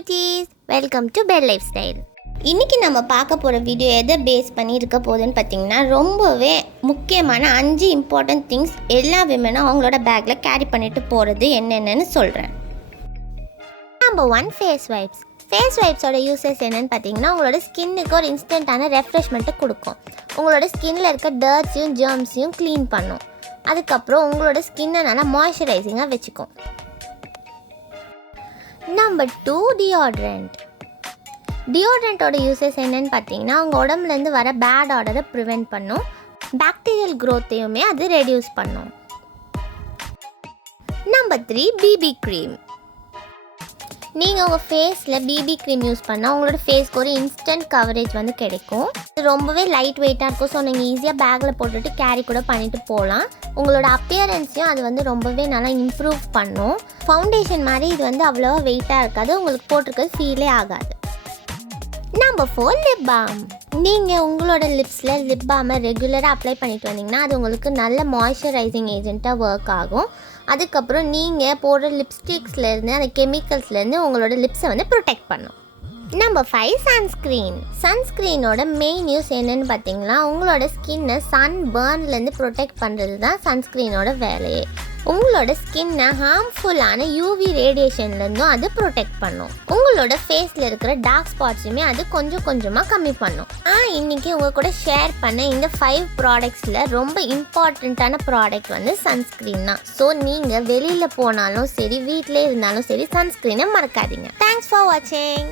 beauties, welcome to BELLE LIFESTYLE. இன்னைக்கு நம்ம பார்க்க போற வீடியோ எதை பேஸ் பண்ணி இருக்க போகுதுன்னு பார்த்தீங்கன்னா ரொம்பவே முக்கியமான 5 இம்பார்ட்டன்ட் திங்ஸ் எல்லா விமனும் அவங்களோட பேக்ல கேரி பண்ணிட்டு போறது என்னென்னு சொல்றேன். Number 1 face wipes. ஃபேஸ் வைப்ஸோட யூசஸ் என்னன்னு பார்த்தீங்கன்னா உங்களோட ஸ்கின்னுக்கு ஒரு இன்ஸ்டன்ட்டான ரெஃப்ரெஷ்மெண்ட்டை கொடுக்கும். உங்களோட ஸ்கின்ல இருக்க டர்ட்ஸையும் ஜெர்ம்ஸையும் க்ளீன் பண்ணும். அதுக்கப்புறம் உங்களோட ஸ்கின்னை நல்லா மாய்ஸ்சரைசிங்காக வச்சுக்கும். Number 2 deodorant. டியோட்ரண்ட்டோட யூசஸ் என்னன்னு பார்த்தீங்கன்னா உங்கள் உடம்புலேருந்து வர பேட் ஆர்டரை ப்ரிவெண்ட் பண்ணும். பாக்டீரியல் க்ரோத்தையுமே அது ரெடியூஸ் பண்ணும். Number 3 BP cream. நீங்கள் உங்கள் ஃபேஸில் பிபி க்ரீம் யூஸ் பண்ணால் உங்களோட ஃபேஸ்க்கு ஒரு இன்ஸ்டன்ட் கவரேஜ் வந்து கிடைக்கும். இது ரொம்பவே லைட் வெயிட்டாக இருக்கும். ஸோ நீங்கள் ஈஸியாக பேக்கில் போட்டுட்டு கேரி கூட பண்ணிட்டு போகலாம். உங்களோட அப்பியரன்ஸையும் அது வந்து ரொம்பவே நல்லா இம்ப்ரூவ் பண்ணும். ஃபவுண்டேஷன் மாதிரி இது வந்து அவ்வளோவா வெயிட்டாக இருக்காது. உங்களுக்கு போட்டிருக்கிறது ஃபீலே ஆகாது. Number 4 lip balm. நீங்கள் உங்களோட லிப்ஸில் லிப் பாமை ரெகுலராக அப்ளை பண்ணிட்டு வந்தீங்கன்னா அது உங்களுக்கு நல்ல மாய்ஸ்சரைசிங் ஏஜென்ட்டாக ஒர்க் ஆகும். அதுக்கப்புறம் நீங்கள் போடுற லிப்ஸ்டிக்ஸ்லேருந்து அந்த கெமிக்கல்ஸ்லேருந்து உங்களோட லிப்ஸை வந்து ப்ரொடெக்ட் பண்ணும். Number 5 sunscreen. சன்ஸ்க்ரீனோட மெயின் யூஸ் என்னன்னு பார்த்தீங்கன்னா உங்களோட ஸ்கின்னை சன் பர்ன்லேருந்து ப்ரொடெக்ட் பண்ணுறது தான் சன்ஸ்க்ரீனோட வேலையே. உங்களோட ஸ்கின்னை ஹார்ம்ஃபுல்லான யூவி ரேடியேஷன்லேருந்தும் அது ப்ரொடெக்ட் பண்ணும். உங்களோட ஃபேஸில் இருக்கிற டார்க் ஸ்பாட்ஸுமே அது கொஞ்சம் கொஞ்சமாக கம்மி பண்ணும். இன்றைக்கி உங்கள் கூட ஷேர் பண்ண இந்த 5 ப்ராடக்ட்ஸில் ரொம்ப இம்பார்ட்டண்ட்டான ப்ராடக்ட் வந்து சன்ஸ்க்ரீன் தான். ஸோ நீங்கள் வெளியில் போனாலும் சரி வீட்டிலே இருந்தாலும் சரி சன்ஸ்க்ரீனை மறக்காதீங்க. தேங்க்ஸ் ஃபார் வாட்சிங்.